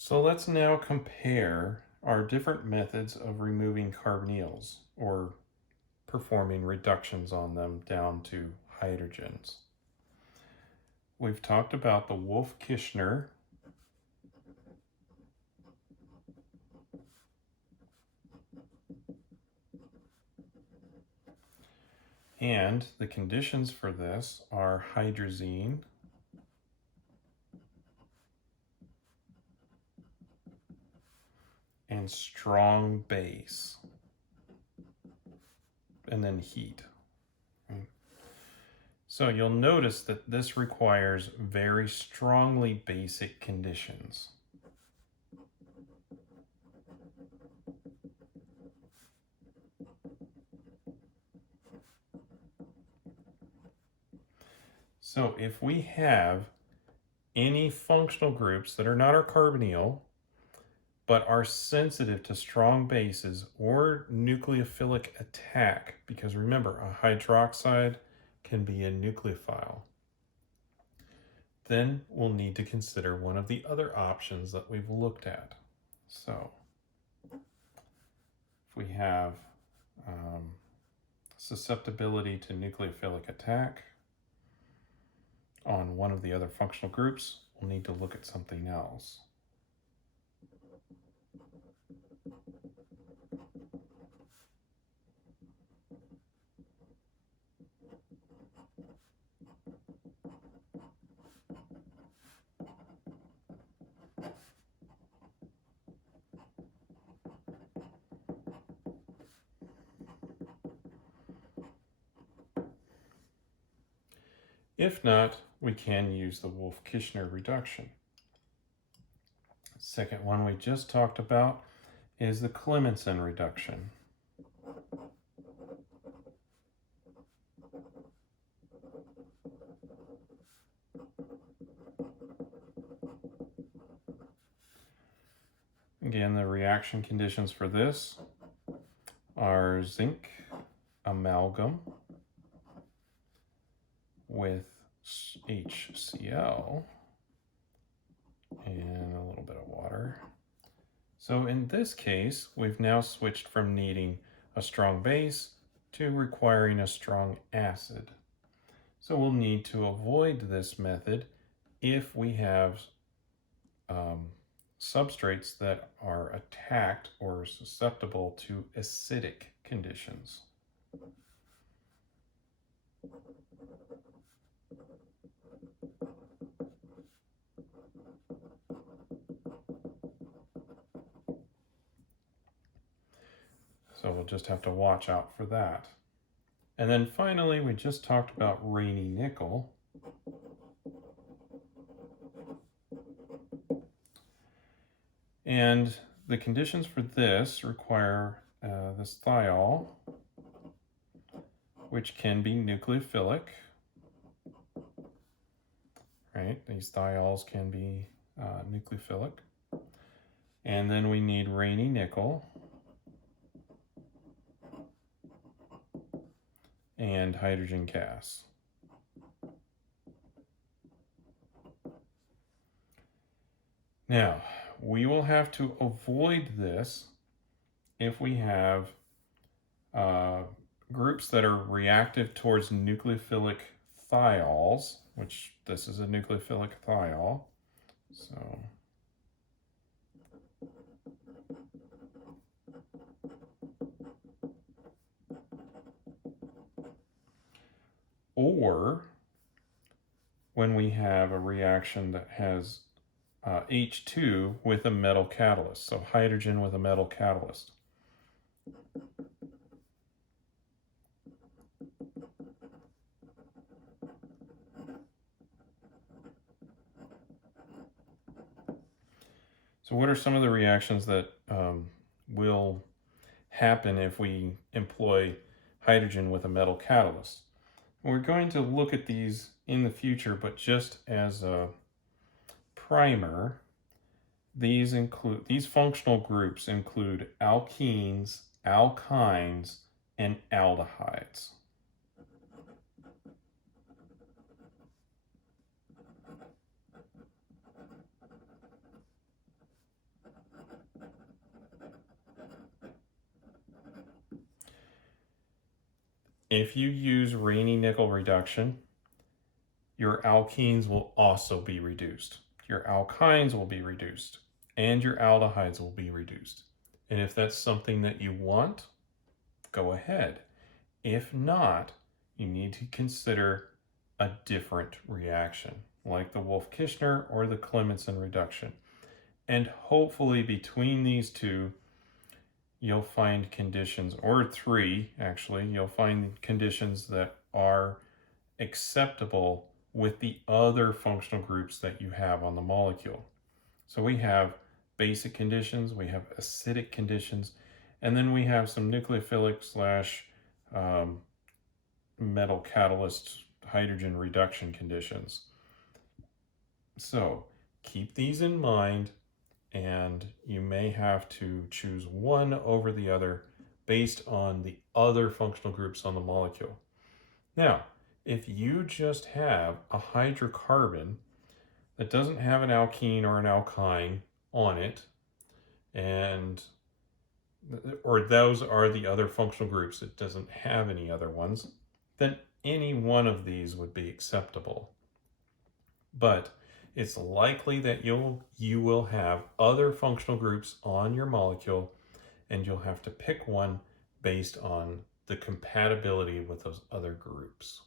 So let's now compare our different methods of removing carbonyls or performing reductions on them down to hydrogens. We've talked about the Wolff-Kishner and the conditions for this are hydrazine and strong base and then heat. So you'll notice that this requires very strongly basic conditions. So if we have any functional groups that are not our carbonyl, but are sensitive to strong bases or nucleophilic attack, because remember, a hydroxide can be a nucleophile, then we'll need to consider one of the other options that we've looked at. So if we have susceptibility to nucleophilic attack on one of the other functional groups, we'll need to look at something else. If not, we can use the Wolff-Kishner reduction. Second one we just talked about is the Clemenson reduction. Again, the reaction conditions for this are zinc amalgam with HCl and a little bit of water. So in this case, we've now switched from needing a strong base to requiring a strong acid. So we'll need to avoid this method if we have substrates that are attacked or susceptible to acidic conditions. So we'll just have to watch out for that. And then finally, we just talked about rainy nickel. And the conditions for this require this thiol, which can be nucleophilic. Right, these thiols can be nucleophilic. And then we need rainy nickel and hydrogen gas. Now, we will have to avoid this if we have groups that are reactive towards nucleophilic thiols, which this is a nucleophilic thiol. So or when we have a reaction that has H2 with a metal catalyst, so hydrogen with a metal catalyst. So what are some of the reactions that will happen if we employ hydrogen with a metal catalyst? We're going to look at these in the future, but just as a primer, these functional groups include alkenes, alkynes, and aldehydes. If you use Raney nickel reduction, your alkenes will also be reduced. Your alkynes will be reduced, and your aldehydes will be reduced. And if that's something that you want, go ahead. If not, you need to consider a different reaction, like the Wolff-Kishner or the Clemmensen reduction. And hopefully between these two, you'll find conditions, or three actually, you'll find conditions that are acceptable with the other functional groups that you have on the molecule. So we have basic conditions, we have acidic conditions, and then we have some nucleophilic slash metal catalyst hydrogen reduction conditions. So keep these in mind, and you may have to choose one over the other based on the other functional groups on the molecule. Now, if you just have a hydrocarbon that doesn't have an alkene or an alkyne on it, and or those are the other functional groups, it doesn't have any other ones, then any one of these would be acceptable. But it's likely that you will have other functional groups on your molecule, and you'll have to pick one based on the compatibility with those other groups.